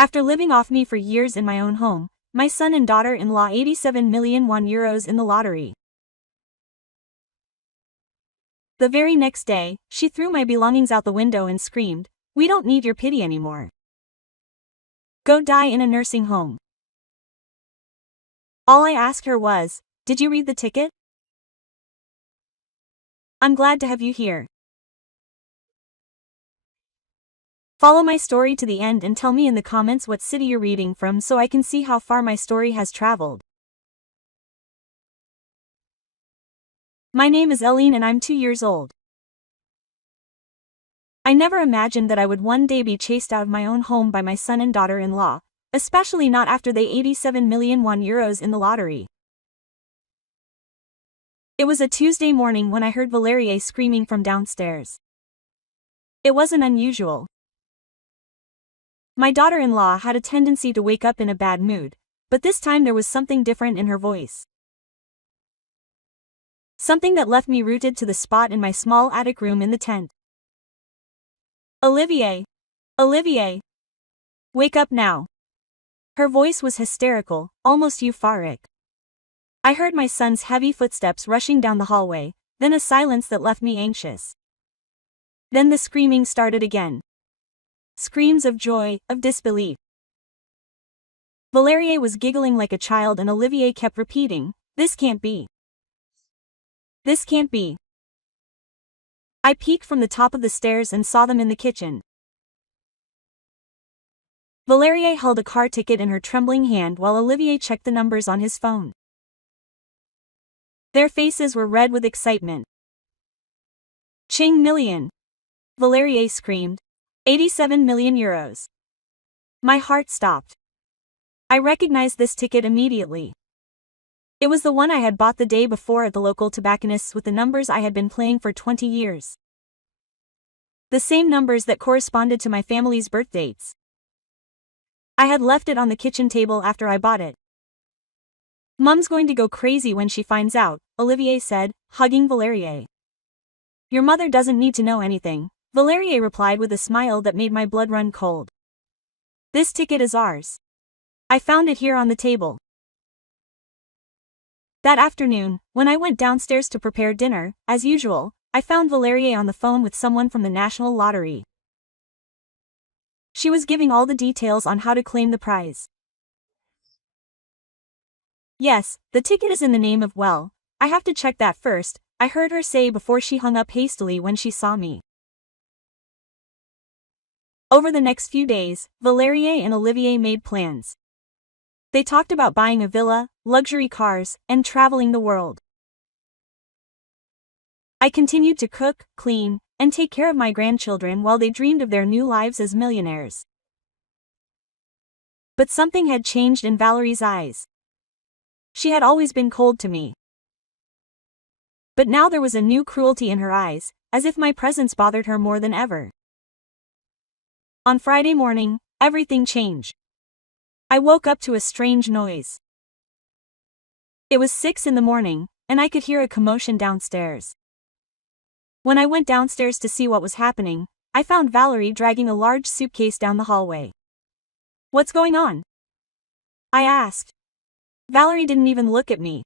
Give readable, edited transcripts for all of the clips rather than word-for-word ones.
After living off me for years in my own home, my son and daughter-in-law 87 million won euros in the lottery. The very next day, she threw my belongings out the window and screamed, "We don't need your pity anymore. Go die in a nursing home." All I asked her was, "Did you read the ticket?" I'm glad to have you here. Follow my story to the end and tell me in the comments what city you're reading from so I can see how far my story has traveled. My name is Eileen and I'm 2 years old. I never imagined that I would one day be chased out of my own home by my son and daughter-in-law, especially not after they 87 million won euros in the lottery. It was a Tuesday morning when I heard Valerie screaming from downstairs. It wasn't unusual. My daughter-in-law had a tendency to wake up in a bad mood, but this time there was something different in her voice. Something that left me rooted to the spot in my small attic room in the tent. "Olivier! Olivier! Wake up now!" Her voice was hysterical, almost euphoric. I heard my son's heavy footsteps rushing down the hallway, then a silence that left me anxious. Then the screaming started again. Screams of joy, of disbelief. Valerie was giggling like a child and Olivier kept repeating, "This can't be. This can't be." I peeked from the top of the stairs and saw them in the kitchen. Valerie held a car ticket in her trembling hand while Olivier checked the numbers on his phone. Their faces were red with excitement. "Ching million!" Valerie screamed. 87 million euros. My heart stopped. I recognized this ticket immediately. It was the one I had bought the day before at the local tobacconist's with the numbers I had been playing for 20 years. The same numbers that corresponded to my family's birth dates. I had left it on the kitchen table after I bought it. "Mum's going to go crazy when she finds out," Olivier said, hugging Valerie. "Your mother doesn't need to know anything," Valerie replied with a smile that made my blood run cold. "This ticket is ours. I found it here on the table." That afternoon, when I went downstairs to prepare dinner, as usual, I found Valerie on the phone with someone from the National Lottery. She was giving all the details on how to claim the prize. "Yes, the ticket is in the name of well, I have to check that first," I heard her say before she hung up hastily when she saw me. Over the next few days, Valerie and Olivier made plans. They talked about buying a villa, luxury cars, and traveling the world. I continued to cook, clean, and take care of my grandchildren while they dreamed of their new lives as millionaires. But something had changed in Valerie's eyes. She had always been cold to me. But now there was a new cruelty in her eyes, as if my presence bothered her more than ever. On Friday morning, everything changed. I woke up to a strange noise. It was 6 in the morning, and I could hear a commotion downstairs. When I went downstairs to see what was happening, I found Valerie dragging a large suitcase down the hallway. "What's going on?" I asked. Valerie didn't even look at me.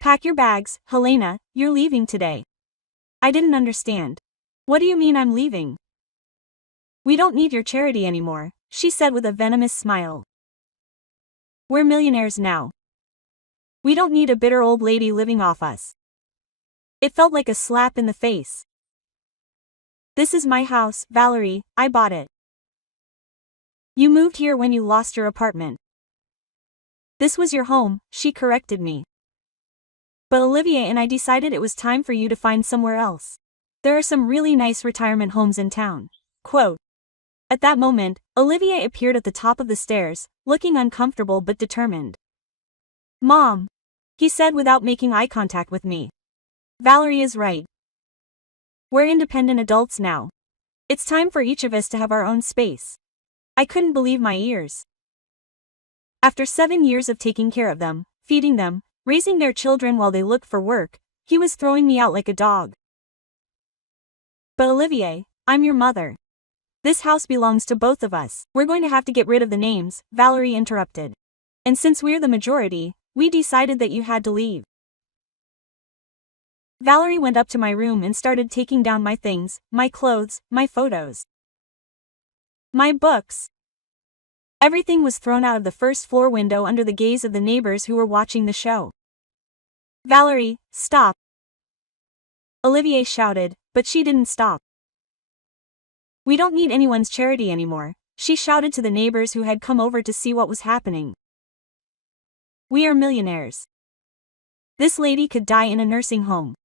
"Pack your bags, Helena, you're leaving today." I didn't understand. "What do you mean I'm leaving?" "We don't need your charity anymore," she said with a venomous smile. "We're millionaires now. We don't need a bitter old lady living off us." It felt like a slap in the face. "This is my house, Valerie, I bought it. You moved here when you lost your apartment." "This was your home," she corrected me. "But Olivier and I decided it was time for you to find somewhere else. There are some really nice retirement homes in town." Quote. At that moment, Olivier appeared at the top of the stairs, looking uncomfortable but determined. "Mom," he said without making eye contact with me. "Valerie is right. We're independent adults now. It's time for each of us to have our own space." I couldn't believe my ears. After 7 years of taking care of them, feeding them, raising their children while they looked for work, he was throwing me out like a dog. "But Olivier, I'm your mother. This house belongs to both of us. We're going to have to get rid of the names, Valerie interrupted. And since we're the majority, we decided that you had to leave. Valerie went up to my room and started taking down my things, my clothes, my photos, my books. Everything was thrown out of the first floor window under the gaze of the neighbors who were watching the show. Valerie, stop! Olivier shouted, but she didn't stop. We don't need anyone's charity anymore, she shouted to the neighbors who had come over to see what was happening. We are millionaires. This lady could die in a nursing home.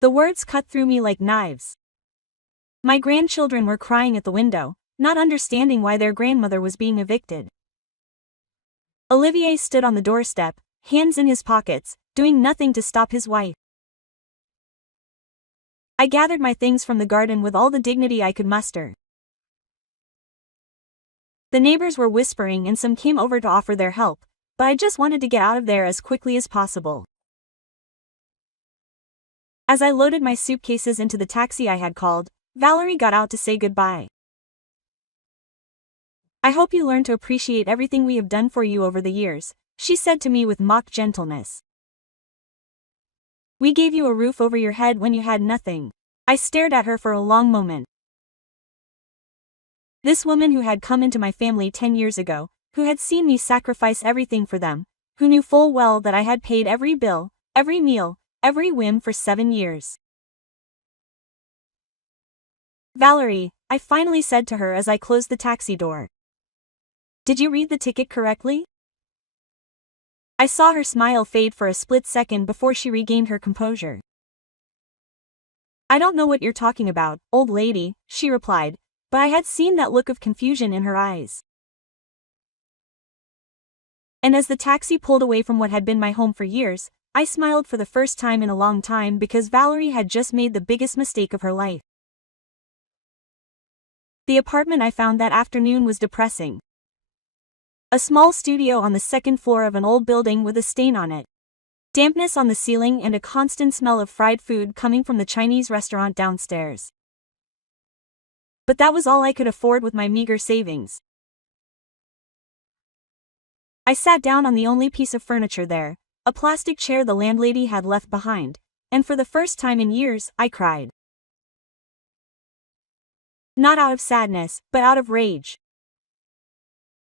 The words cut through me like knives. My grandchildren were crying at the window, not understanding why their grandmother was being evicted. Olivier stood on the doorstep, hands in his pockets, doing nothing to stop his wife. I gathered my things from the garden with all the dignity I could muster. The neighbors were whispering and some came over to offer their help, but I just wanted to get out of there as quickly as possible. As I loaded my suitcases into the taxi I had called, Valerie got out to say goodbye. I hope you learn to appreciate everything we have done for you over the years, she said to me with mock gentleness. We gave you a roof over your head when you had nothing. I stared at her for a long moment. This woman who had come into my family 10 years ago, who had seen me sacrifice everything for them, who knew full well that I had paid every bill, every meal, every whim for 7 years. Valerie, I finally said to her as I closed the taxi door. Did you read the ticket correctly? I saw her smile fade for a split second before she regained her composure. I don't know what you're talking about, old lady, she replied, but I had seen that look of confusion in her eyes. And as the taxi pulled away from what had been my home for years, I smiled for the first time in a long time because Valerie had just made the biggest mistake of her life. The apartment I found that afternoon was depressing. A small studio on the second floor of an old building with a stain on it. Dampness on the ceiling and a constant smell of fried food coming from the Chinese restaurant downstairs. But that was all I could afford with my meager savings. I sat down on the only piece of furniture there, a plastic chair the landlady had left behind, and for the first time in years, I cried. Not out of sadness, but out of rage.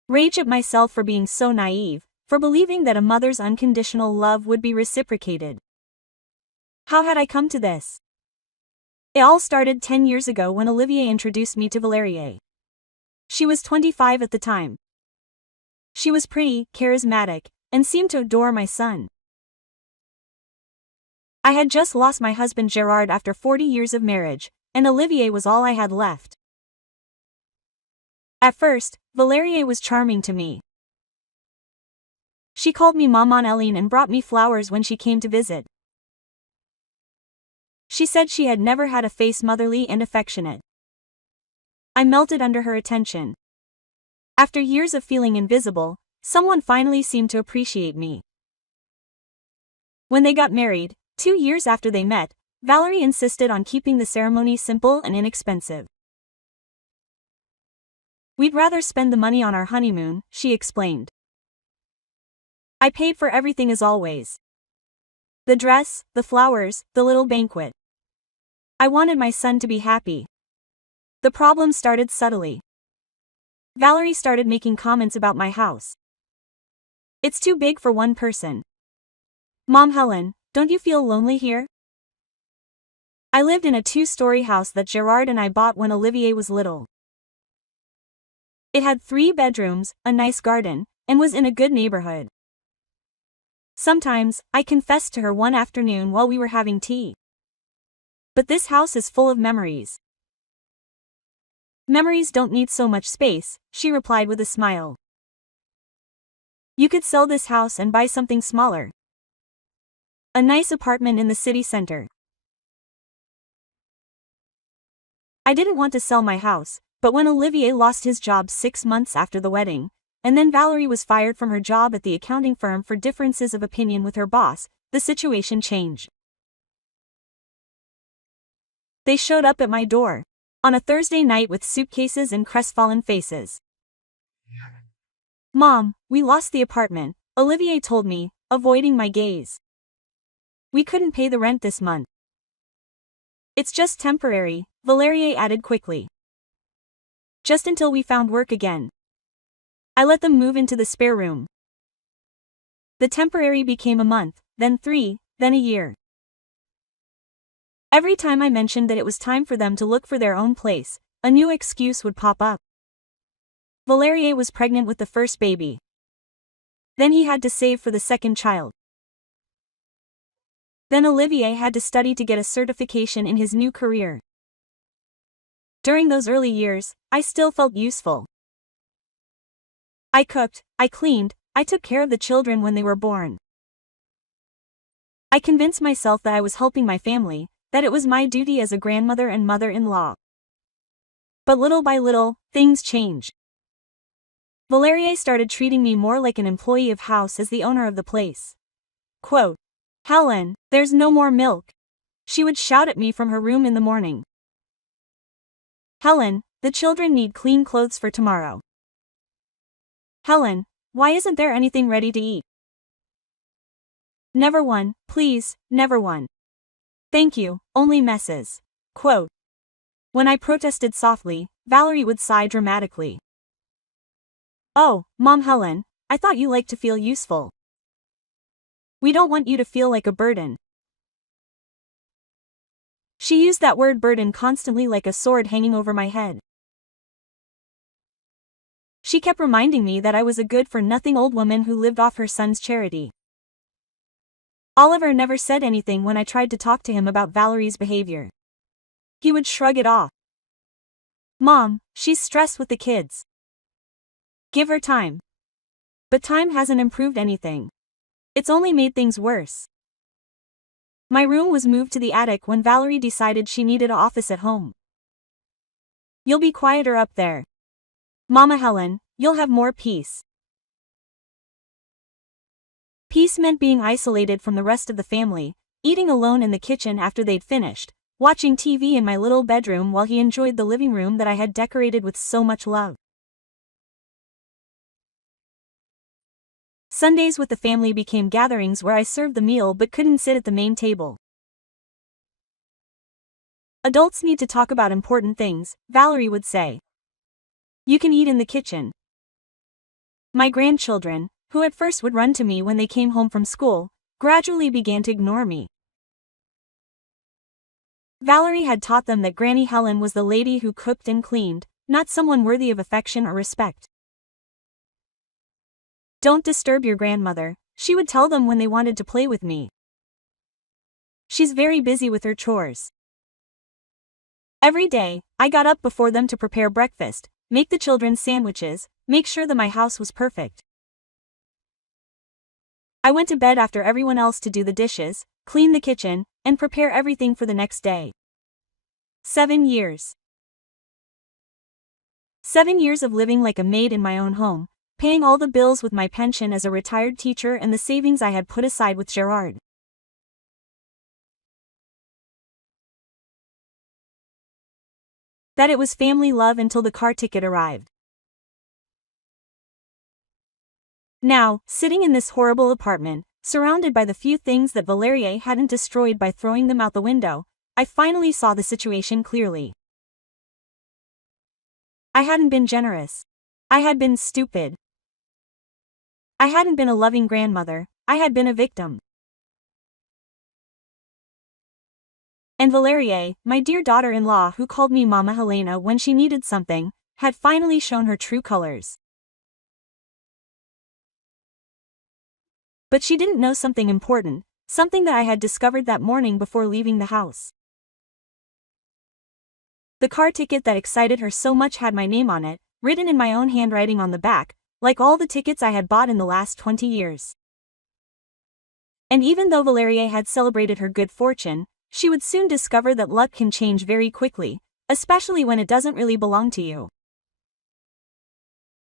Rage at myself for being so naive, for believing that a mother's unconditional love would be reciprocated. How had I come to this? It all started 10 years ago when Olivier introduced me to Valerie. She was 25 at the time. She was pretty, charismatic, and seemed to adore my son. I had just lost my husband Gerard after 40 years of marriage, and Olivier was all I had left. At first, Valerie was charming to me. She called me Maman Hélène and brought me flowers when she came to visit. She said she had never had a face motherly and affectionate. I melted under her attention. After years of feeling invisible, someone finally seemed to appreciate me. When they got married, 2 years after they met, Valerie insisted on keeping the ceremony simple and inexpensive. We'd rather spend the money on our honeymoon, she explained. I paid for everything as always. The dress, the flowers, the little banquet. I wanted my son to be happy. The problem started subtly. Valerie started making comments about my house. It's too big for one person. Mom Helen, don't you feel lonely here? I lived in a 2-story house that Gerard and I bought when Olivier was little. It had 3 bedrooms, a nice garden, and was in a good neighborhood. Sometimes, I confessed to her one afternoon while we were having tea. But this house is full of memories. Memories don't need so much space, she replied with a smile. You could sell this house and buy something smaller. A nice apartment in the city center. I didn't want to sell my house, but when Olivier lost his job 6 months after the wedding, and then Valerie was fired from her job at the accounting firm for differences of opinion with her boss, the situation changed. They showed up at my door. On a Thursday night with suitcases and crestfallen faces. "Mom, we lost the apartment," Olivier told me, avoiding my gaze. "We couldn't pay the rent this month." "It's just temporary," Valerier added quickly. "Just until we found work again." I let them move into the spare room. The temporary became a month, then 3, then a year. Every time I mentioned that it was time for them to look for their own place, a new excuse would pop up. Valerier was pregnant with the first baby. Then he had to save for the second child. Then Olivier had to study to get a certification in his new career. During those early years, I still felt useful. I cooked, I cleaned, I took care of the children when they were born. I convinced myself that I was helping my family, that it was my duty as a grandmother and mother-in-law. But little by little, things changed. Valerier started treating me more like an employee of house as the owner of the place. Quote, "Helen, there's no more milk," she would shout at me from her room in the morning. "Helen, the children need clean clothes for tomorrow." "Helen, why isn't there anything ready to eat?" "Never one, please, never one. Thank you, only messes." Quote. When I protested softly, Valerie would sigh dramatically. "Oh, Mom Helen, I thought you liked to feel useful. We don't want you to feel like a burden." She used that word burden constantly like a sword hanging over my head. She kept reminding me that I was a good-for-nothing old woman who lived off her son's charity. Oliver never said anything when I tried to talk to him about Valerie's behavior. He would shrug it off. "Mom, she's stressed with the kids. Give her time." But time hasn't improved anything. It's only made things worse. My room was moved to the attic when Valerie decided she needed an office at home. "You'll be quieter up there. Mama Helen, you'll have more peace." Peace meant being isolated from the rest of the family, eating alone in the kitchen after they'd finished, watching TV in my little bedroom while he enjoyed the living room that I had decorated with so much love. Sundays with the family became gatherings where I served the meal but couldn't sit at the main table. "Adults need to talk about important things," Valerie would say. "You can eat in the kitchen." My grandchildren, who at first would run to me when they came home from school, gradually began to ignore me. Valerie had taught them that Granny Helen was the lady who cooked and cleaned, not someone worthy of affection or respect. "Don't disturb your grandmother," she would tell them when they wanted to play with me. "She's very busy with her chores." Every day, I got up before them to prepare breakfast, make the children sandwiches, make sure that my house was perfect. I went to bed after everyone else to do the dishes, clean the kitchen, and prepare everything for the next day. 7 years. 7 years of living like a maid in my own home, paying all the bills with my pension as a retired teacher and the savings I had put aside with Gerard. That it was family love until the car ticket arrived. Now, sitting in this horrible apartment, surrounded by the few things that Valerier hadn't destroyed by throwing them out the window, I finally saw the situation clearly. I hadn't been generous. I had been stupid. I hadn't been a loving grandmother, I had been a victim. And Valerier, my dear daughter-in-law who called me Mama Helena when she needed something, had finally shown her true colors. But she didn't know something important, something that I had discovered that morning before leaving the house. The car ticket that excited her so much had my name on it, written in my own handwriting on the back, like all the tickets I had bought in the last 20 years. And even though Valerier had celebrated her good fortune, she would soon discover that luck can change very quickly, especially when it doesn't really belong to you.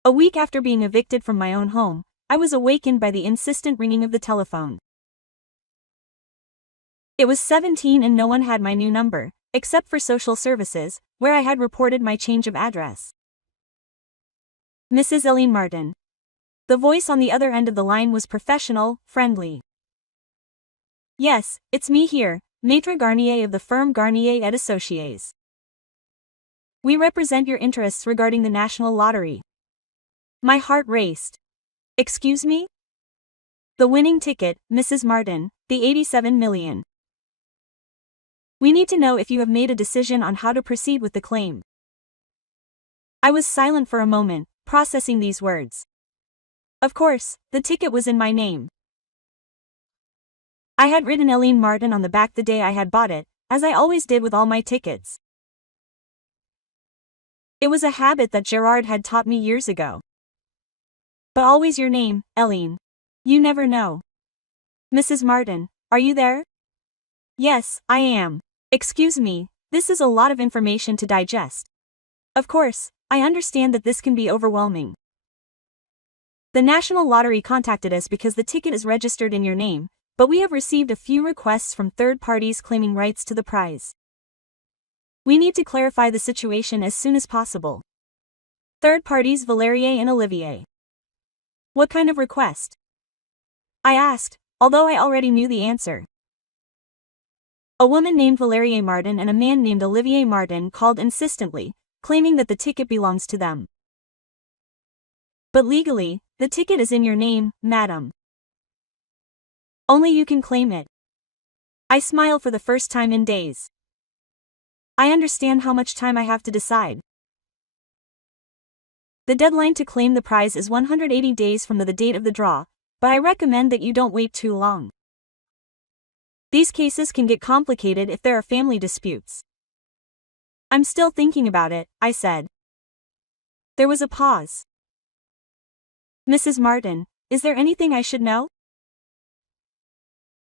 A week after being evicted from my own home, I was awakened by the insistent ringing of the telephone. It was 17 and no one had my new number, except for social services, where I had reported my change of address. Mrs. Eileen Martin. The voice on the other end of the line was professional, friendly. Yes, it's me here, Maître Garnier of the firm Garnier et Associés. We represent your interests regarding the national lottery. My heart raced. Excuse me? The winning ticket, Mrs. Martin, the 87 million. We need to know if you have made a decision on how to proceed with the claim. I was silent for a moment, processing these words. Of course, the ticket was in my name. I had written Eileen Martin on the back the day I had bought it, as I always did with all my tickets. It was a habit that Gerard had taught me years ago. But always your name, Eileen. You never know. Mrs. Martin, are you there? Yes, I am. Excuse me, this is a lot of information to digest. Of course, I understand that this can be overwhelming. The National Lottery contacted us because the ticket is registered in your name, but we have received a few requests from third parties claiming rights to the prize. We need to clarify the situation as soon as possible. Third parties Valerier and Olivier. What kind of request? I asked, although I already knew the answer. A woman named Valerier Martin and a man named Olivier Martin called insistently, claiming that the ticket belongs to them. But legally, the ticket is in your name, madam. Only you can claim it. I smiled for the first time in days. I understand how much time I have to decide. The deadline to claim the prize is 180 days from the date of the draw, but I recommend that you don't wait too long. These cases can get complicated if there are family disputes. I'm still thinking about it, I said. There was a pause. Mrs. Martin, is there anything I should know?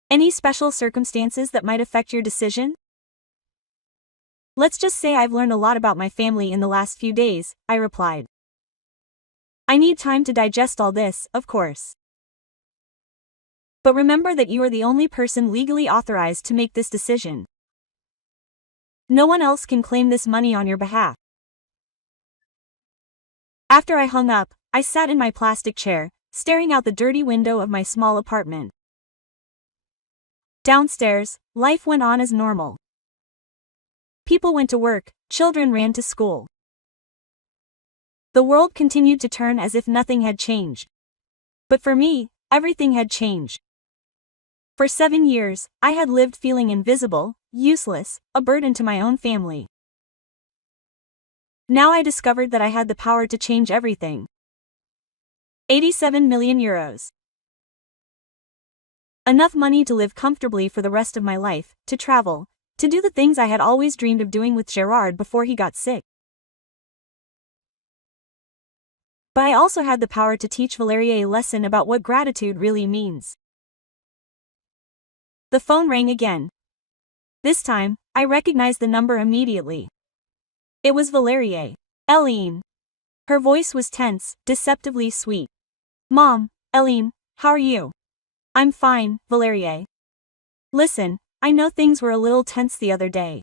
Any special circumstances that might affect your decision? Let's just say I've learned a lot about my family in the last few days, I replied. I need time to digest all this, of course. But remember that you are the only person legally authorized to make this decision. No one else can claim this money on your behalf. After I hung up, I sat in my plastic chair, staring out the dirty window of my small apartment. Downstairs, life went on as normal. People went to work, children ran to school. The world continued to turn as if nothing had changed. But for me, everything had changed. For 7 years, I had lived feeling invisible, useless, a burden to my own family. Now I discovered that I had the power to change everything. 87 million euros. Enough money to live comfortably for the rest of my life, to travel, to do the things I had always dreamed of doing with Gerard before he got sick. But I also had the power to teach Valerier a lesson about what gratitude really means. The phone rang again. This time, I recognized the number immediately. It was Valerier. Eileen. Her voice was tense, deceptively sweet. Mom, Eileen, how are you? I'm fine, Valerier. Listen, I know things were a little tense the other day.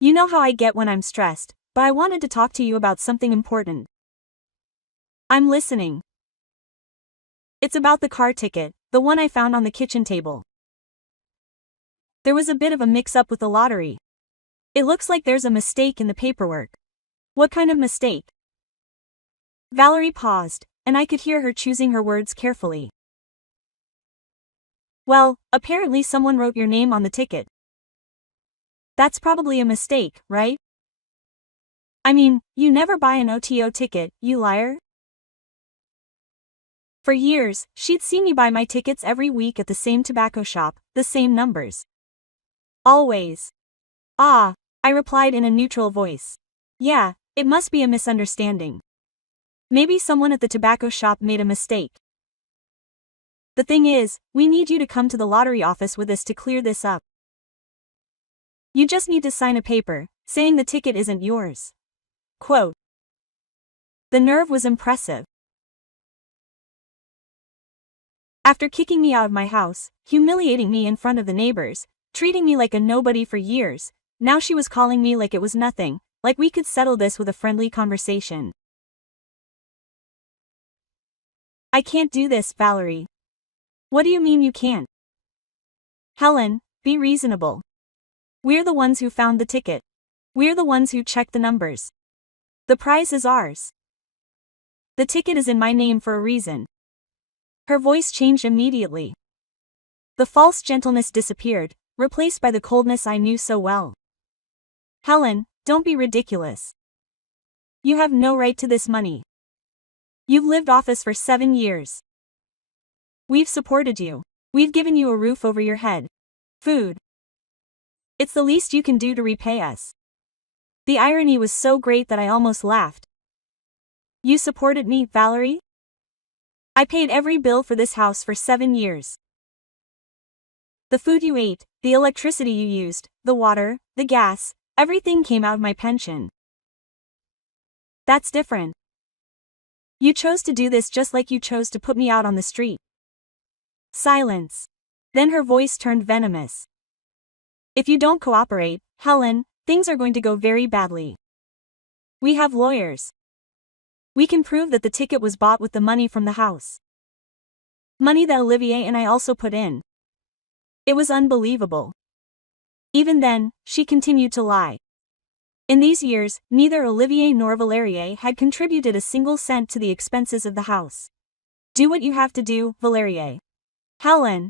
You know how I get when I'm stressed, but I wanted to talk to you about something important. I'm listening. It's about the car ticket, the one I found on the kitchen table. There was a bit of a mix-up with the lottery. It looks like there's a mistake in the paperwork. What kind of mistake? Valerie paused, and I could hear her choosing her words carefully. Well, apparently someone wrote your name on the ticket. That's probably a mistake, right? I mean, you never buy an OTO ticket, you liar. For years, she'd seen me buy my tickets every week at the same tobacco shop, the same numbers. Always. Ah, I replied in a neutral voice. Yeah, it must be a misunderstanding. Maybe someone at the tobacco shop made a mistake. The thing is, we need you to come to the lottery office with us to clear this up. You just need to sign a paper, saying the ticket isn't yours. Quote. The nerve was impressive. After kicking me out of my house, humiliating me in front of the neighbors, treating me like a nobody for years. Now she was calling me like it was nothing, like we could settle this with a friendly conversation. I can't do this, Valerie. What do you mean you can't? Helen, be reasonable. We're the ones who found the ticket. We're the ones who checked the numbers. The prize is ours. The ticket is in my name for a reason. Her voice changed immediately. The false gentleness disappeared, replaced by the coldness I knew so well. Helen, don't be ridiculous. You have no right to this money. You've lived off us for 7 years. We've supported you. We've given you a roof over your head. Food. It's the least you can do to repay us. The irony was so great that I almost laughed. You supported me, Valerie? I paid every bill for this house for 7 years. The food you ate, the electricity you used, the water, the gas, everything came out of my pension. That's different. You chose to do this just like you chose to put me out on the street. Silence. Then her voice turned venomous. If you don't cooperate, Helen, things are going to go very badly. We have lawyers. We can prove that the ticket was bought with the money from the house. Money that Olivier and I also put in. It was unbelievable. Even then, she continued to lie. In these years, neither Olivier nor Valerier had contributed a single cent to the expenses of the house. Do what you have to do, Valerier. Helen.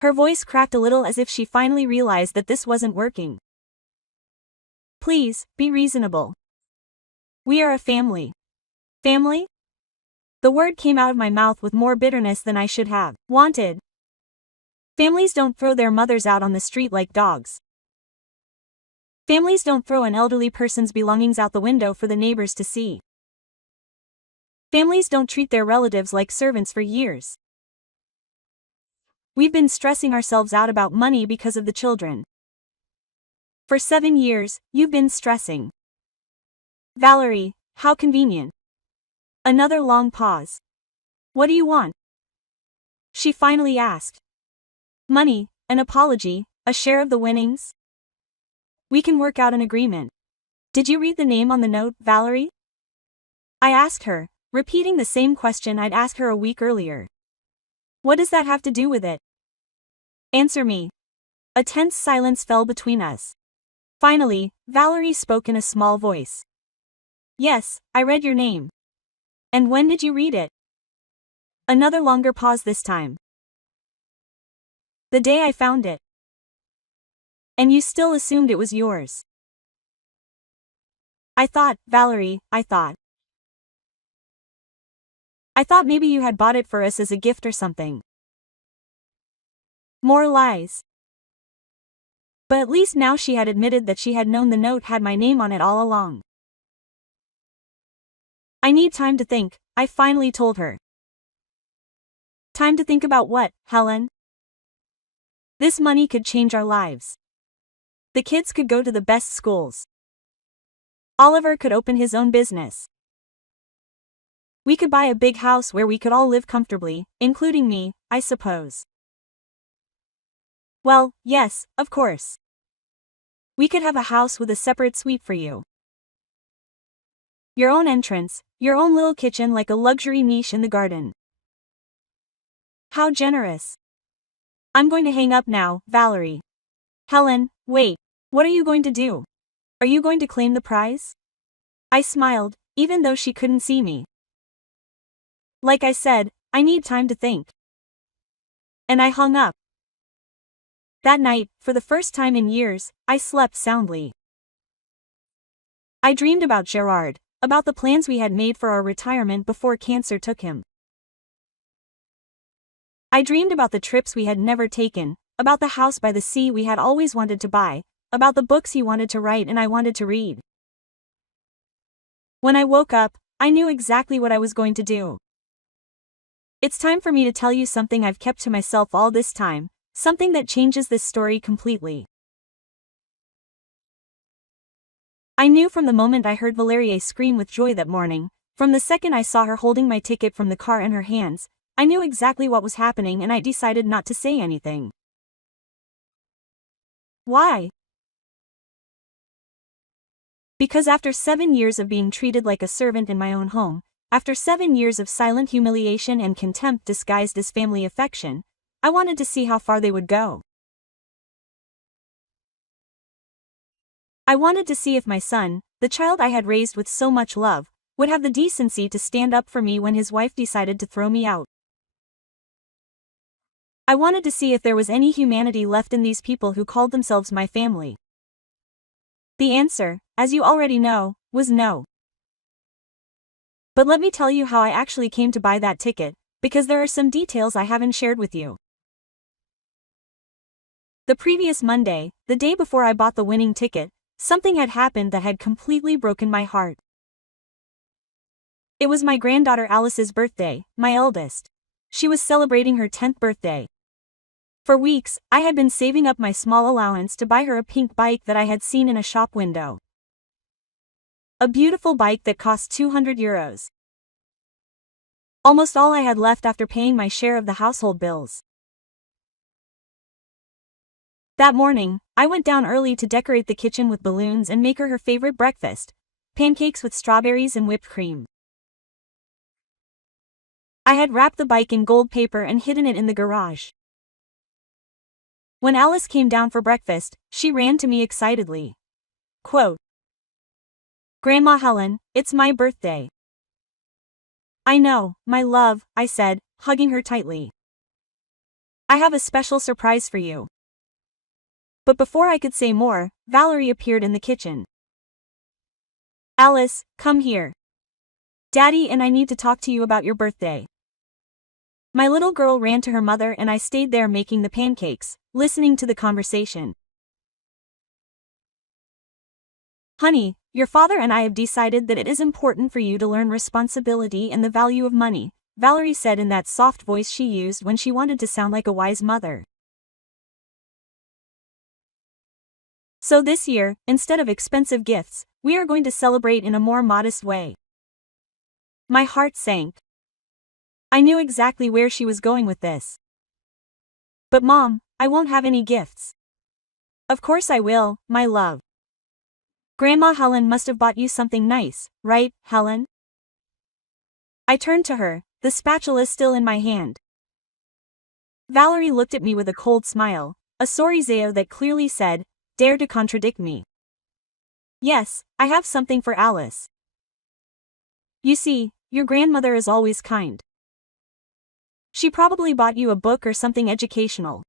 Her voice cracked a little as if she finally realized that this wasn't working. Please, be reasonable. We are a family. Family? The word came out of my mouth with more bitterness than I should have wanted. Families don't throw their mothers out on the street like dogs. Families don't throw an elderly person's belongings out the window for the neighbors to see. Families don't treat their relatives like servants for years. We've been stressing ourselves out about money because of the children. For 7 years, you've been stressing. Valerie, how convenient. Another long pause. What do you want? She finally asked. Money, an apology, a share of the winnings? We can work out an agreement. Did you read the name on the note, Valerie? I asked her, repeating the same question I'd asked her a week earlier. What does that have to do with it? Answer me. A tense silence fell between us. Finally, Valerie spoke in a small voice. Yes, I read your name. And when did you read it? Another longer pause this time. The day I found it. And you still assumed it was yours. I thought, Valerie, I thought maybe you had bought it for us as a gift or something. More lies. But at least now she had admitted that she had known the note had my name on it all along. I need time to think, I finally told her. Time to think about what, Helen? This money could change our lives. The kids could go to the best schools. Oliver could open his own business. We could buy a big house where we could all live comfortably, including me, I suppose. Well, yes, of course. We could have a house with a separate suite for you. Your own entrance, your own little kitchen like a luxury niche in the garden. How generous. I'm going to hang up now, Valerie. Helen, wait, what are you going to do? Are you going to claim the prize? I smiled, even though she couldn't see me. Like I said, I need time to think. And I hung up. That night, for the first time in years, I slept soundly. I dreamed about Gerard, about the plans we had made for our retirement before cancer took him. I dreamed about the trips we had never taken, about the house by the sea we had always wanted to buy, about the books he wanted to write and I wanted to read. When I woke up, I knew exactly what I was going to do. It's time for me to tell you something I've kept to myself all this time, something that changes this story completely. I knew from the moment I heard Valerier scream with joy that morning, from the second I saw her holding my ticket from the car in her hands, I knew exactly what was happening and I decided not to say anything. Why? Because after 7 years of being treated like a servant in my own home, after 7 years of silent humiliation and contempt disguised as family affection, I wanted to see how far they would go. I wanted to see if my son, the child I had raised with so much love, would have the decency to stand up for me when his wife decided to throw me out. I wanted to see if there was any humanity left in these people who called themselves my family. The answer, as you already know, was no. But let me tell you how I actually came to buy that ticket, because there are some details I haven't shared with you. The previous Monday, the day before I bought the winning ticket, something had happened that had completely broken my heart. It was my granddaughter Alice's birthday, my eldest. She was celebrating her 10th birthday. For weeks, I had been saving up my small allowance to buy her a pink bike that I had seen in a shop window. A beautiful bike that cost €200. Almost all I had left after paying my share of the household bills. That morning, I went down early to decorate the kitchen with balloons and make her favorite breakfast, pancakes with strawberries and whipped cream. I had wrapped the bike in gold paper and hidden it in the garage. When Alice came down for breakfast, she ran to me excitedly. Quote, "Grandma Helen, it's my birthday." "I know, my love," I said, hugging her tightly. "I have a special surprise for you." But before I could say more, Valerie appeared in the kitchen. "Alice, come here. Daddy and I need to talk to you about your birthday." My little girl ran to her mother and I stayed there making the pancakes, listening to the conversation. "Honey, your father and I have decided that it is important for you to learn responsibility and the value of money," Valerie said in that soft voice she used when she wanted to sound like a wise mother. "So this year, instead of expensive gifts, we are going to celebrate in a more modest way." My heart sank. I knew exactly where she was going with this. "But Mom, I won't have any gifts." "Of course I will, my love. Grandma Helen must have bought you something nice, right, Helen?" I turned to her, the spatula still in my hand. Valerie looked at me with a cold smile, a sorriso that clearly said, "Dare to contradict me." "Yes, I have something for Alice. You see, your grandmother is always kind. She probably bought you a book or something educational."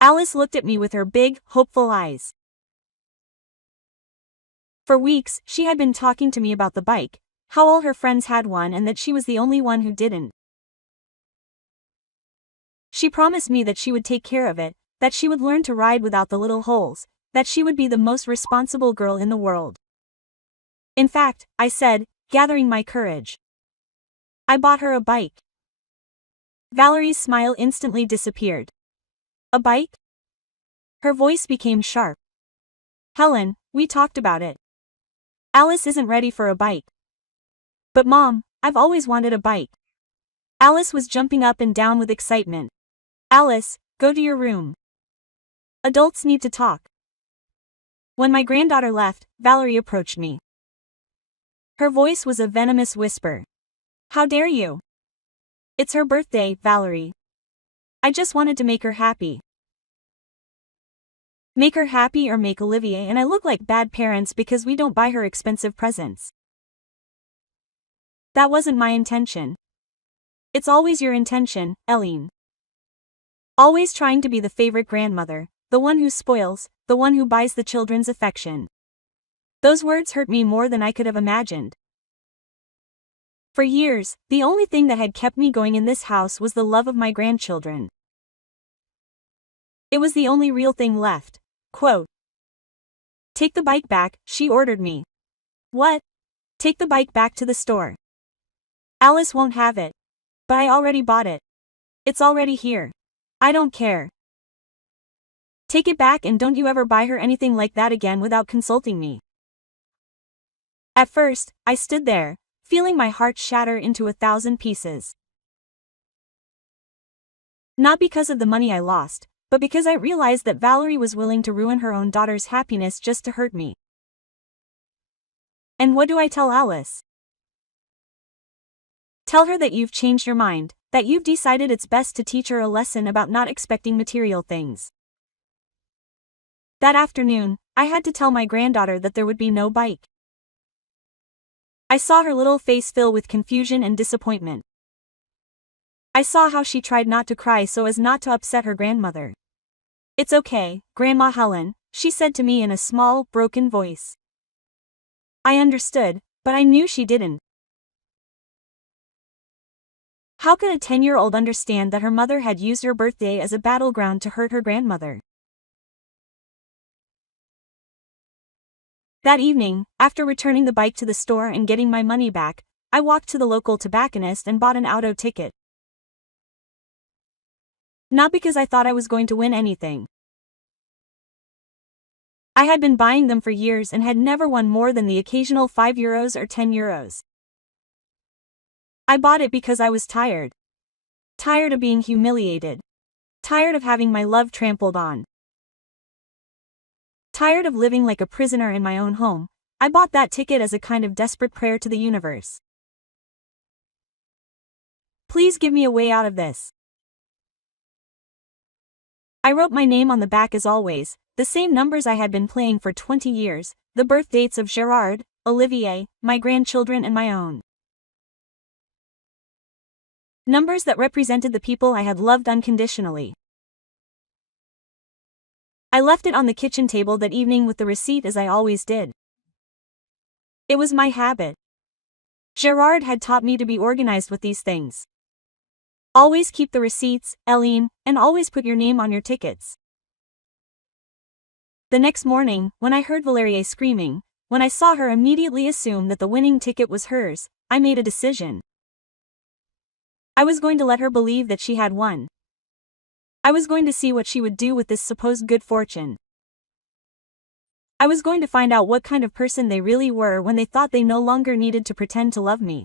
Alice looked at me with her big, hopeful eyes. For weeks, she had been talking to me about the bike, how all her friends had one and that she was the only one who didn't. She promised me that she would take care of it, that she would learn to ride without the little holes, that she would be the most responsible girl in the world. "In fact," I said, gathering my courage, "I bought her a bike." Valerie's smile instantly disappeared. "A bike?" Her voice became sharp. "Helen, we talked about it. Alice isn't ready for a bike." "But Mom, I've always wanted a bike." Alice was jumping up and down with excitement. "Alice, go to your room. Adults need to talk." When my granddaughter left, Valerie approached me. Her voice was a venomous whisper. "How dare you? It's her birthday, Valerie. I just wanted to make her happy." Make her happy or make Olivia and I look like bad parents because we don't buy her expensive presents. That wasn't my intention. It's always your intention, Eileen. Always trying to be the favorite grandmother, the one who spoils, the one who buys the children's affection. Those words hurt me more than I could have imagined. For years, the only thing that had kept me going in this house was the love of my grandchildren. It was the only real thing left. Quote, "Take the bike back," she ordered me. "What?" "Take the bike back to the store. Alice won't have it. But I already bought it. It's already here. I don't care. Take it back and don't you ever buy her anything like that again without consulting me." At first, I stood there, feeling my heart shatter into 1,000 pieces. Not because of the money I lost, but because I realized that Valerie was willing to ruin her own daughter's happiness just to hurt me. And what do I tell Alice? Tell her that you've changed your mind, that you've decided it's best to teach her a lesson about not expecting material things. That afternoon, I had to tell my granddaughter that there would be no bike. I saw her little face fill with confusion and disappointment. I saw how she tried not to cry so as not to upset her grandmother. "It's okay, Grandma Helen," she said to me in a small, broken voice. I understood, but I knew she didn't. How could a 10-year-old understand that her mother had used her birthday as a battleground to hurt her grandmother? That evening, after returning the bike to the store and getting my money back, I walked to the local tobacconist and bought an auto ticket. Not because I thought I was going to win anything. I had been buying them for years and had never won more than the occasional €5 or €10. I bought it because I was tired. Tired of being humiliated. Tired of having my love trampled on. Tired of living like a prisoner in my own home. I bought that ticket as a kind of desperate prayer to the universe. Please give me a way out of this. I wrote my name on the back as always, the same numbers I had been playing for 20 years, the birth dates of Gerard, Olivier, my grandchildren and my own. Numbers that represented the people I had loved unconditionally. I left it on the kitchen table that evening with the receipt as I always did. It was my habit. Gerard had taught me to be organized with these things. Always keep the receipts, Eileen, and always put your name on your tickets. The next morning, when I heard Valerie screaming, when I saw her immediately assume that the winning ticket was hers, I made a decision. I was going to let her believe that she had won. I was going to see what she would do with this supposed good fortune. I was going to find out what kind of person they really were when they thought they no longer needed to pretend to love me.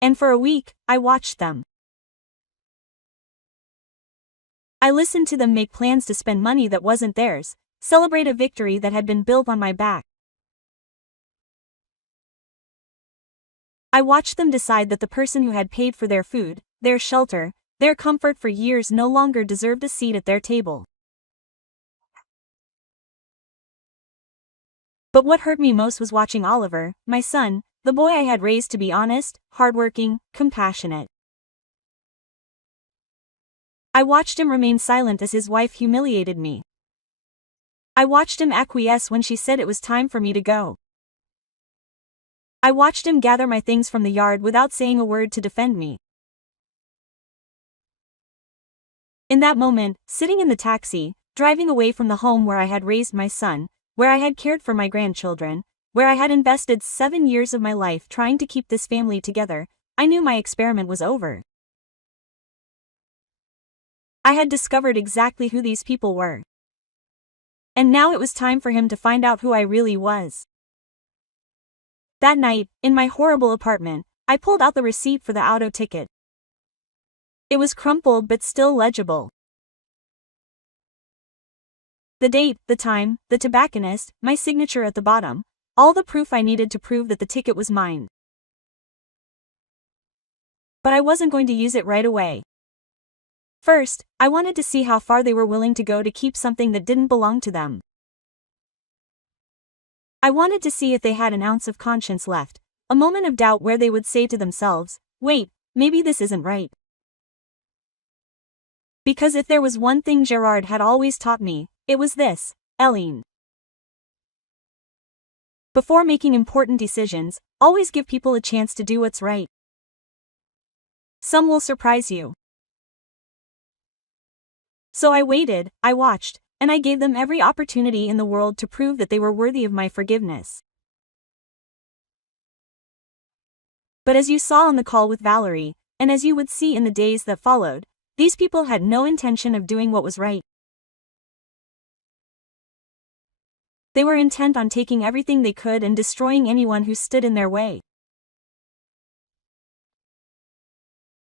And for a week, I watched them. I listened to them make plans to spend money that wasn't theirs, celebrate a victory that had been built on my back. I watched them decide that the person who had paid for their food, their shelter, their comfort for years no longer deserved a seat at their table. But what hurt me most was watching Oliver, my son, the boy I had raised to be honest, hardworking, compassionate. I watched him remain silent as his wife humiliated me. I watched him acquiesce when she said it was time for me to go. I watched him gather my things from the yard without saying a word to defend me. In that moment, sitting in the taxi, driving away from the home where I had raised my son, where I had cared for my grandchildren, where I had invested 7 years of my life trying to keep this family together, I knew my experiment was over. I had discovered exactly who these people were. And now it was time for him to find out who I really was. That night, in my horrible apartment, I pulled out the receipt for the auto ticket. It was crumpled but still legible. The date, the time, the tobacconist, my signature at the bottom, all the proof I needed to prove that the ticket was mine. But I wasn't going to use it right away. First, I wanted to see how far they were willing to go to keep something that didn't belong to them. I wanted to see if they had an ounce of conscience left, a moment of doubt where they would say to themselves, "Wait, maybe this isn't right." Because if there was one thing Gerard had always taught me, it was this, Eileen. Before making important decisions, always give people a chance to do what's right. Some will surprise you. So I waited, I watched, and I gave them every opportunity in the world to prove that they were worthy of my forgiveness. But as you saw on the call with Valerie, and as you would see in the days that followed, these people had no intention of doing what was right. They were intent on taking everything they could and destroying anyone who stood in their way.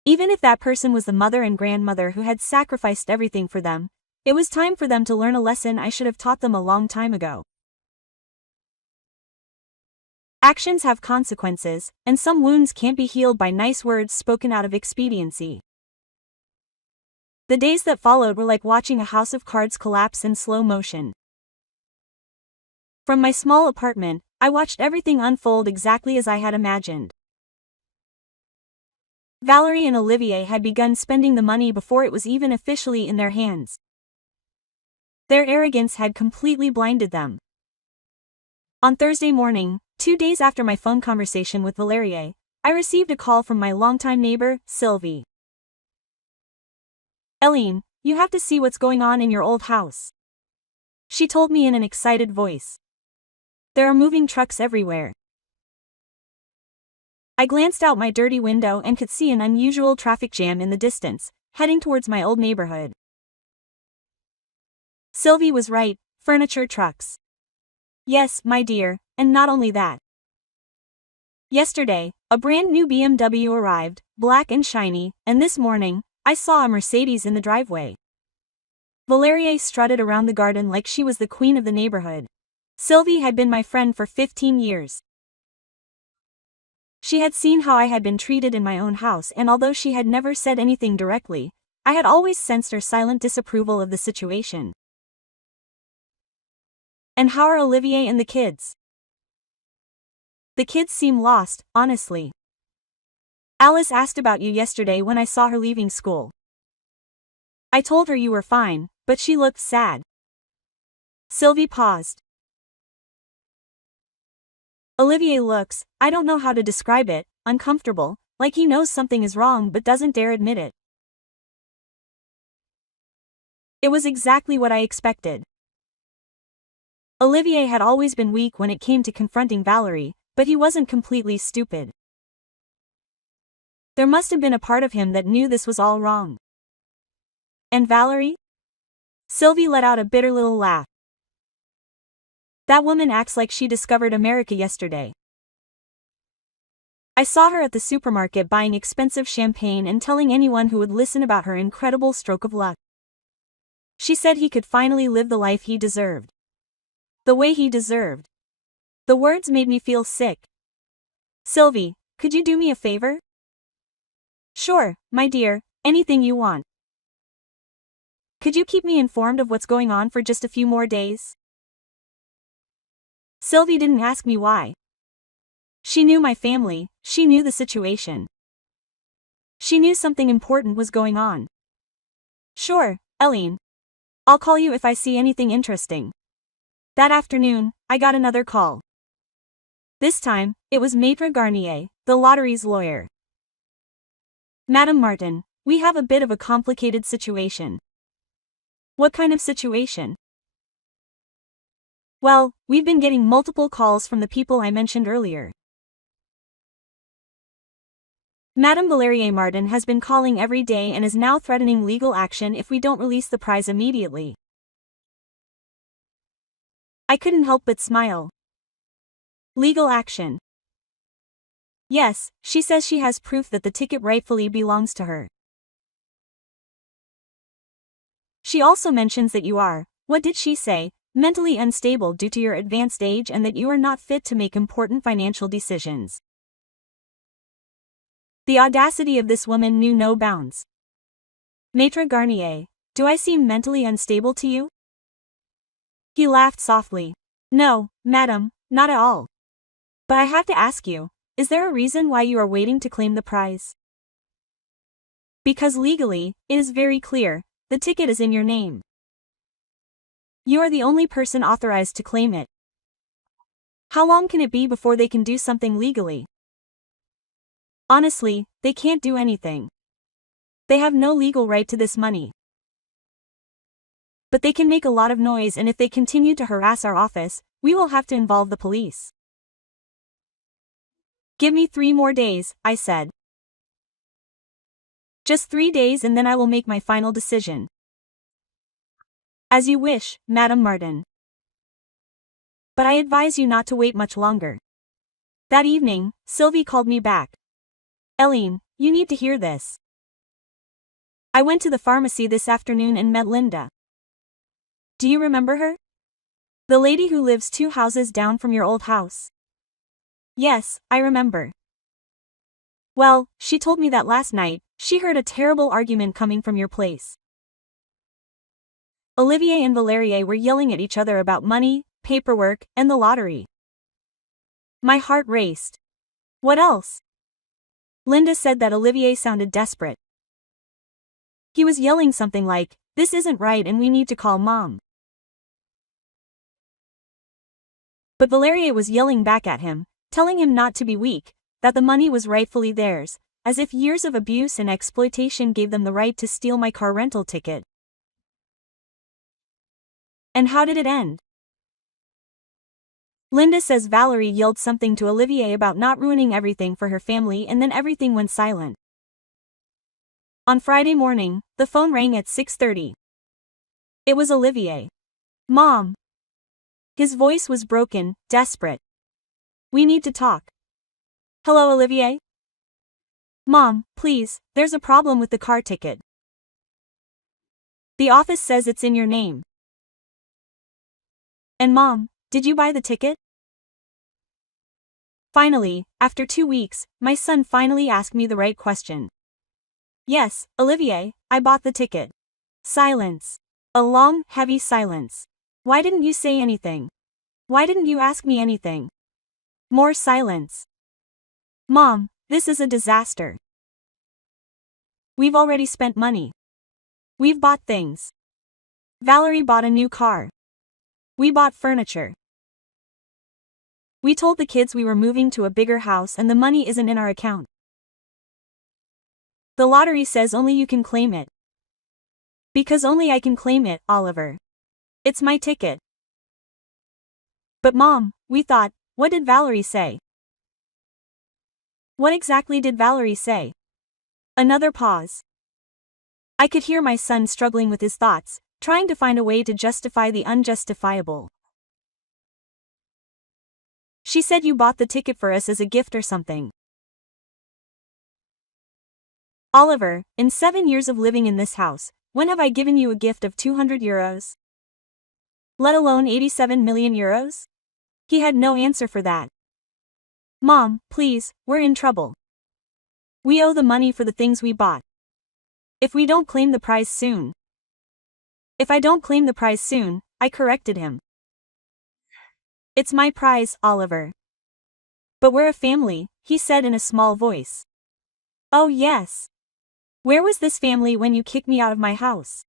Even if that person was the mother and grandmother who had sacrificed everything for them, it was time for them to learn a lesson I should have taught them a long time ago. Actions have consequences, and some wounds can't be healed by nice words spoken out of expediency. The days that followed were like watching a house of cards collapse in slow motion. From my small apartment, I watched everything unfold exactly as I had imagined. Valerie and Olivier had begun spending the money before it was even officially in their hands. Their arrogance had completely blinded them. On Thursday morning, 2 days after my phone conversation with Valerie, I received a call from my longtime neighbor, Sylvie. "Eileen, you have to see what's going on in your old house," she told me in an excited voice. "There are moving trucks everywhere." I glanced out my dirty window and could see an unusual traffic jam in the distance, heading towards my old neighborhood. Sylvie was right, furniture trucks. Yes, my dear, and not only that. Yesterday, a brand new BMW arrived, black and shiny, and this morning, I saw a Mercedes in the driveway. Valerie strutted around the garden like she was the queen of the neighborhood. Sylvie had been my friend for 15 years. She had seen how I had been treated in my own house, and although she had never said anything directly, I had always sensed her silent disapproval of the situation. "And how are Olivier and the kids?" "The kids seem lost, honestly. Alice asked about you yesterday when I saw her leaving school. I told her you were fine, but she looked sad." Sylvie paused. "Olivier looks, I don't know how to describe it, uncomfortable, like he knows something is wrong but doesn't dare admit it." It was exactly what I expected. Olivier had always been weak when it came to confronting Valerie, but he wasn't completely stupid. There must have been a part of him that knew this was all wrong. "And Valerie?" Sylvie let out a bitter little laugh. "That woman acts like she discovered America yesterday. I saw her at the supermarket buying expensive champagne and telling anyone who would listen about her incredible stroke of luck. She said he could finally live the life he deserved. The way he deserved." The words made me feel sick. "Sylvie, could you do me a favor?" "Sure, my dear, anything you want." "Could you keep me informed of what's going on for just a few more days?" Sylvie didn't ask me why. She knew my family, she knew the situation. She knew something important was going on. "Sure, Eileen. I'll call you if I see anything interesting." That afternoon, I got another call. This time, it was Maître Garnier, the lottery's lawyer. "Madame Martin, we have a bit of a complicated situation." "What kind of situation?" "Well, we've been getting multiple calls from the people I mentioned earlier. Madame Valerie Martin has been calling every day and is now threatening legal action if we don't release the prize immediately." I couldn't help but smile. "Legal action?" "Yes, she says she has proof that the ticket rightfully belongs to her. She also mentions that you are, what did she say, mentally unstable due to your advanced age and that you are not fit to make important financial decisions." The audacity of this woman knew no bounds. "Maître Garnier, do I seem mentally unstable to you?" He laughed softly. "No, madam, not at all. But I have to ask you, is there a reason why you are waiting to claim the prize?" "Because legally, it is very clear, the ticket is in your name. You are the only person authorized to claim it. How long can it be before they can do something legally?" "Honestly, they can't do anything. They have no legal right to this money. But they can make a lot of noise, and if they continue to harass our office, we will have to involve the police." "Give me 3 more days," I said. "Just 3 days and then I will make my final decision." "As you wish, Madame Martin. But I advise you not to wait much longer." That evening, Sylvie called me back. "Eileen, you need to hear this. I went to the pharmacy this afternoon and met Linda. Do you remember her? The lady who lives 2 houses down from your old house. Yes, I remember. Well, she told me that last night, she heard a terrible argument coming from your place. Olivier and Valerie were yelling at each other about money, paperwork, and the lottery. My heart raced. What else? Linda said that Olivier sounded desperate. He was yelling something like, "This isn't right and we need to call Mom." But Valerie was yelling back at him, telling him not to be weak, that the money was rightfully theirs, as if years of abuse and exploitation gave them the right to steal my car rental ticket. And how did it end? Linda says Valerie yelled something to Olivier about not ruining everything for her family and then everything went silent. On Friday morning, the phone rang at 6:30. It was Olivier. Mom. His voice was broken, desperate. We need to talk. Hello, Olivier? Mom, please, there's a problem with the car ticket. The office says it's in your name. And Mom, did you buy the ticket? Finally, after 2 weeks, my son finally asked me the right question. Yes, Olivier, I bought the ticket. Silence. A long, heavy silence. Why didn't you say anything? Why didn't you ask me anything? More silence. Mom, this is a disaster. We've already spent money. We've bought things. Valerie bought a new car. We bought furniture. We told the kids we were moving to a bigger house and the money isn't in our account. The lottery says only you can claim it. Because only I can claim it, Oliver. It's my ticket. But Mom, we thought, what did Valerie say? What exactly did Valerie say? Another pause. I could hear my son struggling with his thoughts, trying to find a way to justify the unjustifiable. She said you bought the ticket for us as a gift or something. Oliver, in 7 years of living in this house, when have I given you a gift of 200 euros? Let alone 87 million euros? He had no answer for that. Mom, please, we're in trouble. We owe the money for the things we bought. If we don't claim the prize soon. If I don't claim the prize soon, I corrected him. It's my prize, Oliver. But we're a family, he said in a small voice. Oh yes. Where was this family when you kicked me out of my house?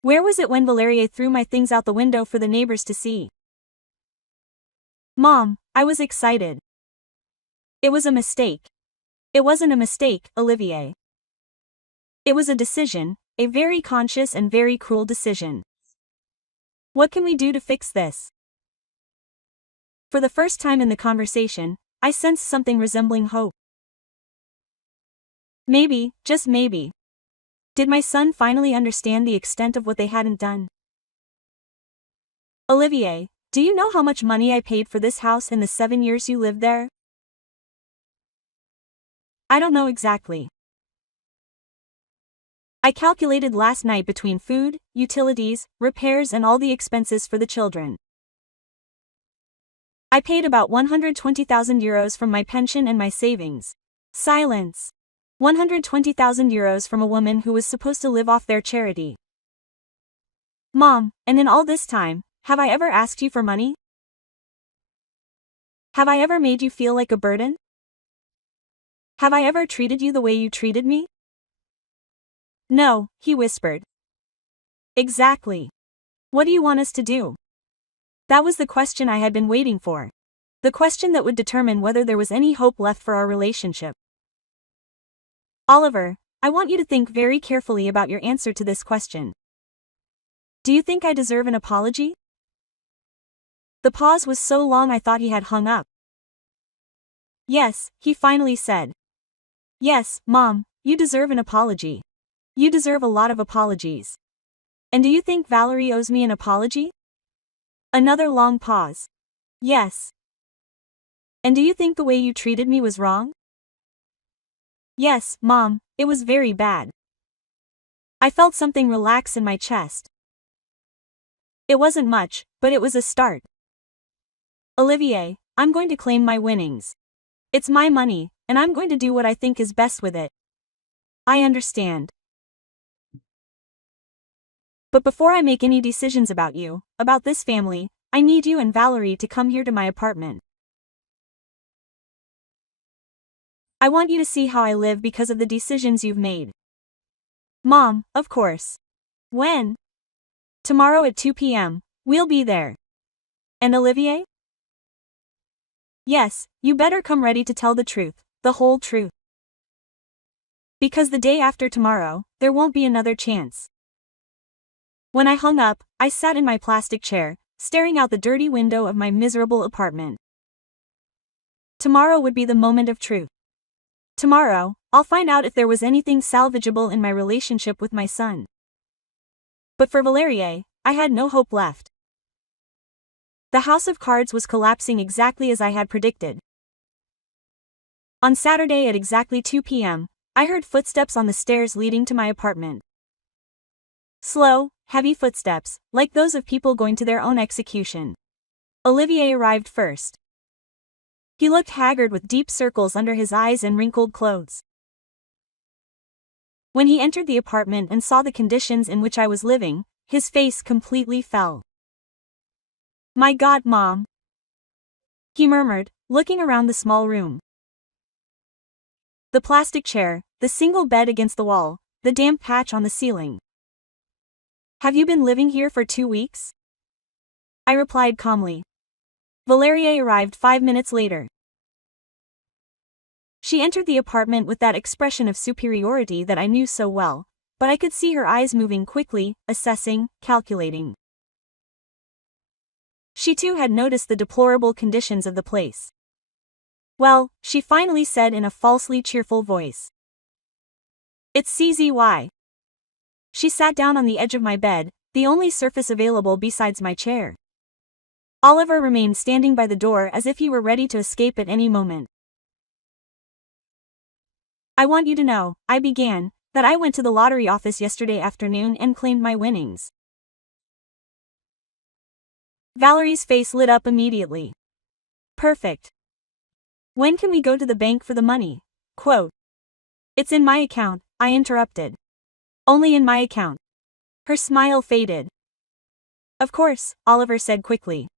Where was it when Valerie threw my things out the window for the neighbors to see? Mom, I was excited. It was a mistake. It wasn't a mistake, Olivier. It was a decision, a very conscious and very cruel decision. What can we do to fix this? For the first time in the conversation, I sensed something resembling hope. Maybe, just maybe. Did my son finally understand the extent of what they hadn't done? Olivier, do you know how much money I paid for this house in the 7 years you lived there? I don't know exactly. I calculated last night between food, utilities, repairs and all the expenses for the children. I paid about 120,000 euros from my pension and my savings. Silence. 120,000 euros from a woman who was supposed to live off their charity. Mom, and in all this time, have I ever asked you for money? Have I ever made you feel like a burden? Have I ever treated you the way you treated me? No, he whispered. Exactly. What do you want us to do? That was the question I had been waiting for. The question that would determine whether there was any hope left for our relationship. Oliver, I want you to think very carefully about your answer to this question. Do you think I deserve an apology? The pause was so long I thought he had hung up. Yes, he finally said. Yes, Mom, you deserve an apology. You deserve a lot of apologies. And do you think Valerie owes me an apology? Another long pause. Yes. And do you think the way you treated me was wrong? Yes, Mom, it was very bad. I felt something relax in my chest. It wasn't much, but it was a start. Olivier, I'm going to claim my winnings. It's my money, and I'm going to do what I think is best with it. I understand. But before I make any decisions about you, about this family, I need you and Valerie to come here to my apartment. I want you to see how I live because of the decisions you've made. Mom, of course. When? Tomorrow at 2 p.m., we'll be there. And Olivier? Yes, you better come ready to tell the truth, the whole truth. Because the day after tomorrow, there won't be another chance. When I hung up, I sat in my plastic chair, staring out the dirty window of my miserable apartment. Tomorrow would be the moment of truth. Tomorrow, I'll find out if there was anything salvageable in my relationship with my son. But for Valerier, I had no hope left. The house of cards was collapsing exactly as I had predicted. On Saturday at exactly 2 p.m., I heard footsteps on the stairs leading to my apartment. Slow, heavy footsteps, like those of people going to their own execution. Olivier arrived first. He looked haggard with deep circles under his eyes and wrinkled clothes. When he entered the apartment and saw the conditions in which I was living, his face completely fell. My God, Mom! He murmured, looking around the small room. The plastic chair, the single bed against the wall, the damp patch on the ceiling. Have you been living here for 2 weeks? I replied calmly. Valerier arrived 5 minutes later. She entered the apartment with that expression of superiority that I knew so well, but I could see her eyes moving quickly, assessing, calculating. She too had noticed the deplorable conditions of the place. Well, she finally said in a falsely cheerful voice. It's CZY. She sat down on the edge of my bed, the only surface available besides my chair. Oliver remained standing by the door as if he were ready to escape at any moment. I want you to know, I began, that I went to the lottery office yesterday afternoon and claimed my winnings. Valerie's face lit up immediately. Perfect. When can we go to the bank for the money? Quote. It's in my account, I interrupted. Only in my account. Her smile faded. Of course, Oliver said quickly.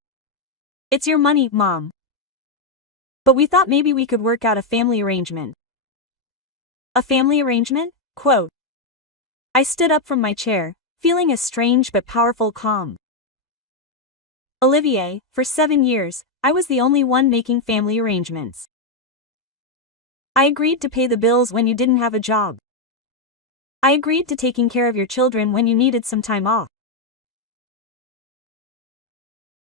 It's your money, Mom. But we thought maybe we could work out a family arrangement. A family arrangement? Quote. I stood up from my chair, feeling a strange but powerful calm. Olivier, for 7 years, I was the only one making family arrangements. I agreed to pay the bills when you didn't have a job. I agreed to taking care of your children when you needed some time off.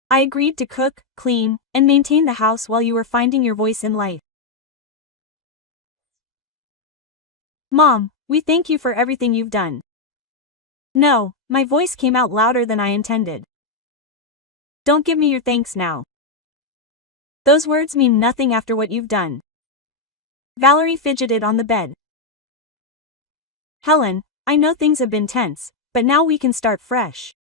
I agreed to cook, clean, and maintain the house while you were finding your voice in life. Mom, we thank you for everything you've done. No, my voice came out louder than I intended. Don't give me your thanks now. Those words mean nothing after what you've done. Valerie fidgeted on the bed. Helen, I know things have been tense, but now we can start fresh.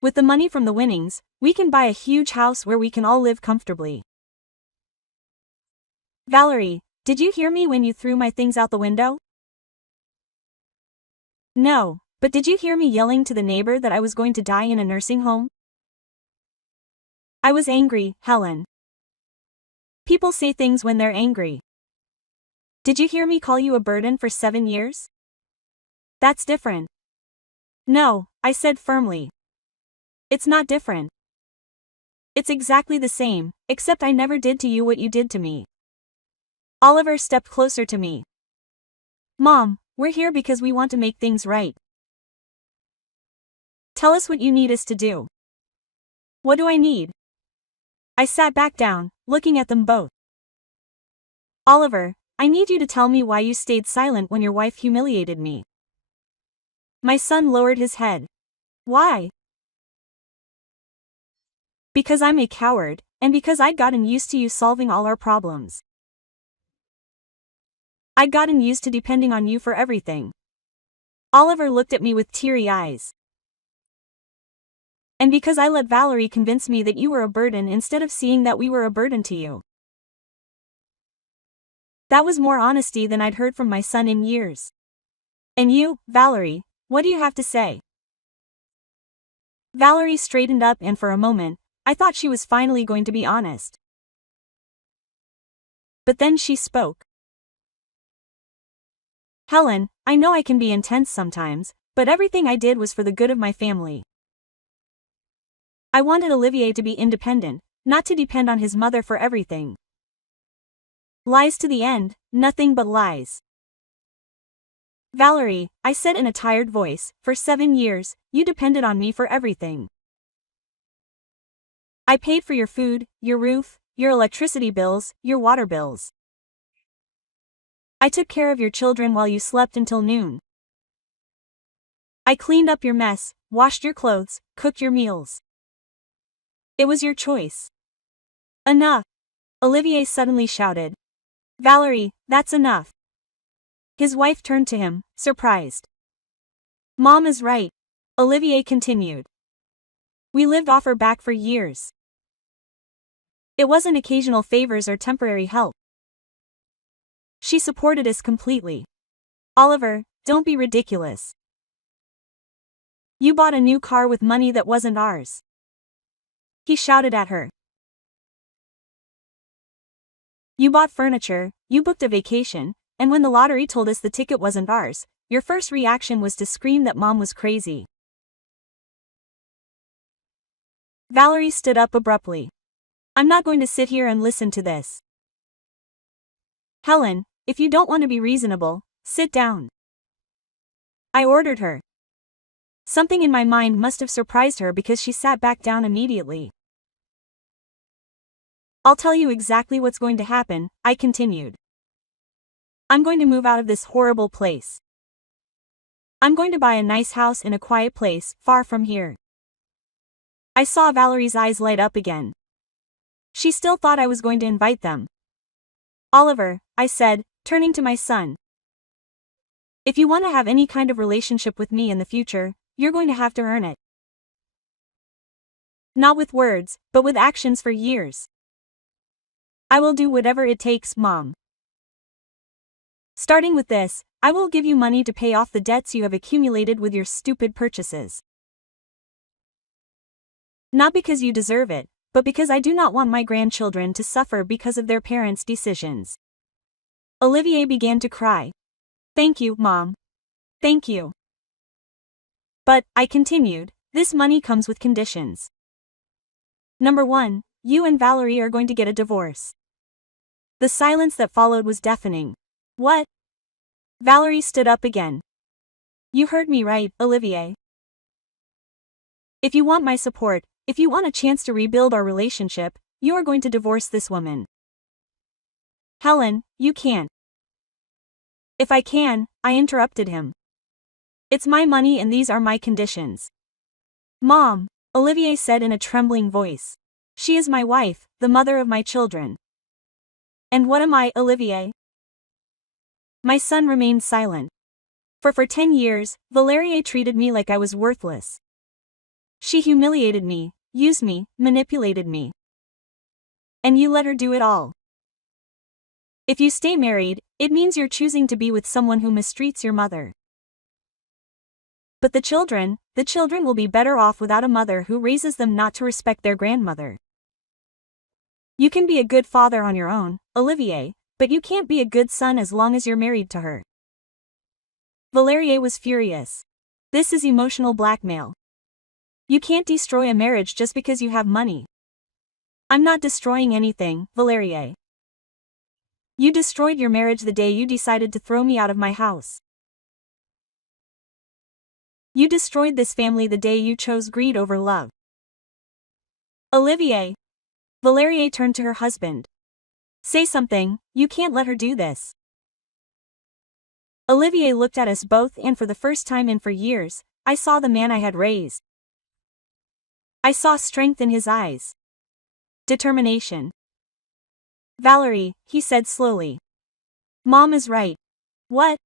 With the money from the winnings, we can buy a huge house where we can all live comfortably. Valerie, did you hear me when you threw my things out the window? No, but did you hear me yelling to the neighbor that I was going to die in a nursing home? I was angry, Helen. People say things when they're angry. Did you hear me call you a burden for 7 years? That's different. No, I said firmly. It's not different. It's exactly the same, except I never did to you what you did to me. Oliver stepped closer to me. Mom, we're here because we want to make things right. Tell us what you need us to do. What do I need? I sat back down, looking at them both. Oliver, I need you to tell me why you stayed silent when your wife humiliated me. My son lowered his head. Why? Because I'm a coward, and because I'd gotten used to you solving all our problems. I'd gotten used to depending on you for everything. Oliver looked at me with teary eyes. And because I let Valerie convince me that you were a burden instead of seeing that we were a burden to you. That was more honesty than I'd heard from my son in years. And you, Valerie, what do you have to say? Valerie straightened up, and for a moment, I thought she was finally going to be honest. But then she spoke. Helen, I know I can be intense sometimes, but everything I did was for the good of my family. I wanted Olivier to be independent, not to depend on his mother for everything. Lies to the end, nothing but lies. Valerie, I said in a tired voice, for 7 years, you depended on me for everything. I paid for your food, your roof, your electricity bills, your water bills. I took care of your children while you slept until noon. I cleaned up your mess, washed your clothes, cooked your meals. It was your choice. Enough! Olivier suddenly shouted. Valerie, that's enough. His wife turned to him, surprised. Mom is right, Olivier continued. We lived off her back for years. It wasn't occasional favors or temporary help. She supported us completely. Oliver, don't be ridiculous. You bought a new car with money that wasn't ours. He shouted at her. You bought furniture, you booked a vacation, and when the lottery told us the ticket wasn't ours, your first reaction was to scream that Mom was crazy. Valerie stood up abruptly. I'm not going to sit here and listen to this. Helen, if you don't want to be reasonable, sit down. I ordered her. Something in my mind must have surprised her because she sat back down immediately. I'll tell you exactly what's going to happen, I continued. I'm going to move out of this horrible place. I'm going to buy a nice house in a quiet place, far from here. I saw Valerie's eyes light up again. She still thought I was going to invite them. Oliver, I said, turning to my son. If you want to have any kind of relationship with me in the future, you're going to have to earn it. Not with words, but with actions for years. I will do whatever it takes, Mom. Starting with this, I will give you money to pay off the debts you have accumulated with your stupid purchases. Not because you deserve it, but because I do not want my grandchildren to suffer because of their parents' decisions. Olivier began to cry. Thank you, Mom. Thank you. But, I continued, this money comes with conditions. Number 1, you and Valerie are going to get a divorce. The silence that followed was deafening. What? Valerie stood up again. You heard me right, Olivier. If you want my support, if you want a chance to rebuild our relationship, you are going to divorce this woman. Helen, you can't. If I can, I interrupted him. It's my money and these are my conditions. Mom, Olivier said in a trembling voice. She is my wife, the mother of my children. And what am I, Olivier? My son remained silent. For 10 years, Valerie treated me like I was worthless. She humiliated me, used me, manipulated me. And you let her do it all. If you stay married, it means you're choosing to be with someone who mistreats your mother. But the children will be better off without a mother who raises them not to respect their grandmother. You can be a good father on your own, Olivier, but you can't be a good son as long as you're married to her. Valerie was furious. This is emotional blackmail. You can't destroy a marriage just because you have money. I'm not destroying anything, Valerie. You destroyed your marriage the day you decided to throw me out of my house. You destroyed this family the day you chose greed over love. Olivier. Valerie turned to her husband. Say something, you can't let her do this. Olivier looked at us both, and for the first time in years, I saw the man I had raised. I saw strength in his eyes. Determination. Valerie, he said slowly. Mom is right, What?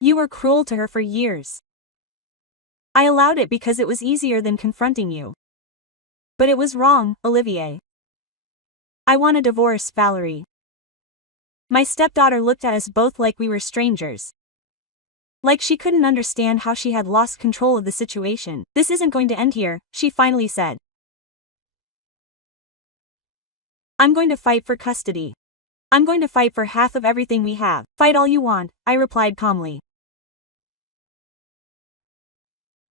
You were cruel to her for years. I allowed it because it was easier than confronting you. But it was wrong, Olivier. I want a divorce, Valerie. My stepdaughter looked at us both like we were strangers. Like she couldn't understand how she had lost control of the situation. This isn't going to end here, she finally said. I'm going to fight for custody. I'm going to fight for half of everything we have. Fight all you want, I replied calmly.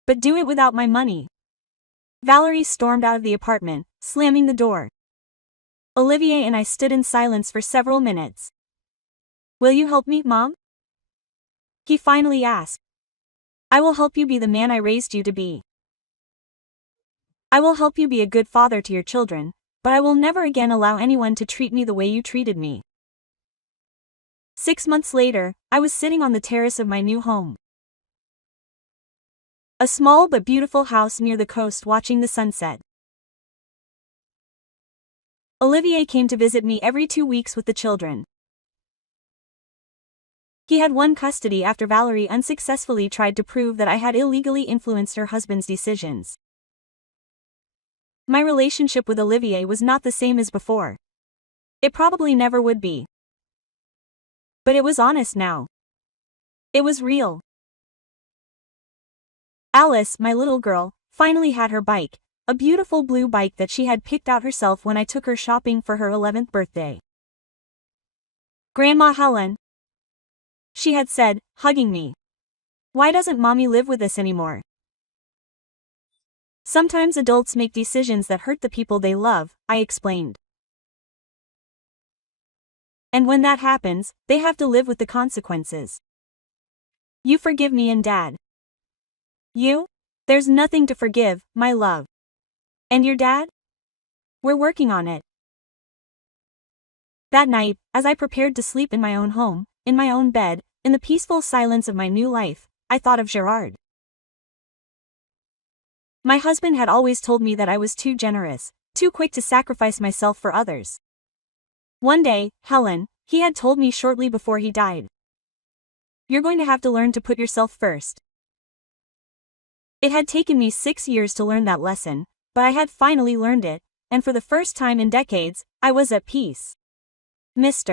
But do it without my money. Valerie stormed out of the apartment, slamming the door. Olivier and I stood in silence for several minutes. Will you help me, Mom? He finally asked. I will help you be the man I raised you to be. I will help you be a good father to your children, but I will never again allow anyone to treat me the way you treated me. 6 months later, I was sitting on the terrace of my new home. A small but beautiful house near the coast watching the sunset. Olivier came to visit me every 2 weeks with the children. He had won custody after Valerie unsuccessfully tried to prove that I had illegally influenced her husband's decisions. My relationship with Olivier was not the same as before. It probably never would be. But it was honest now. It was real. Alice, my little girl, finally had her bike, a beautiful blue bike that she had picked out herself when I took her shopping for her 11th birthday. Grandma Helen, she had said, hugging me. Why doesn't Mommy live with us anymore? Sometimes adults make decisions that hurt the people they love, I explained. And when that happens, they have to live with the consequences. You forgive me and Dad. You? There's nothing to forgive, my love. And your dad? We're working on it. That night, as I prepared to sleep in my own home, in my own bed, in the peaceful silence of my new life, I thought of Gerard. My husband had always told me that I was too generous, too quick to sacrifice myself for others. One day, Helen, he had told me shortly before he died. You're going to have to learn to put yourself first. It had taken me 6 years to learn that lesson, but I had finally learned it, and for the first time in decades, I was at peace. Mr.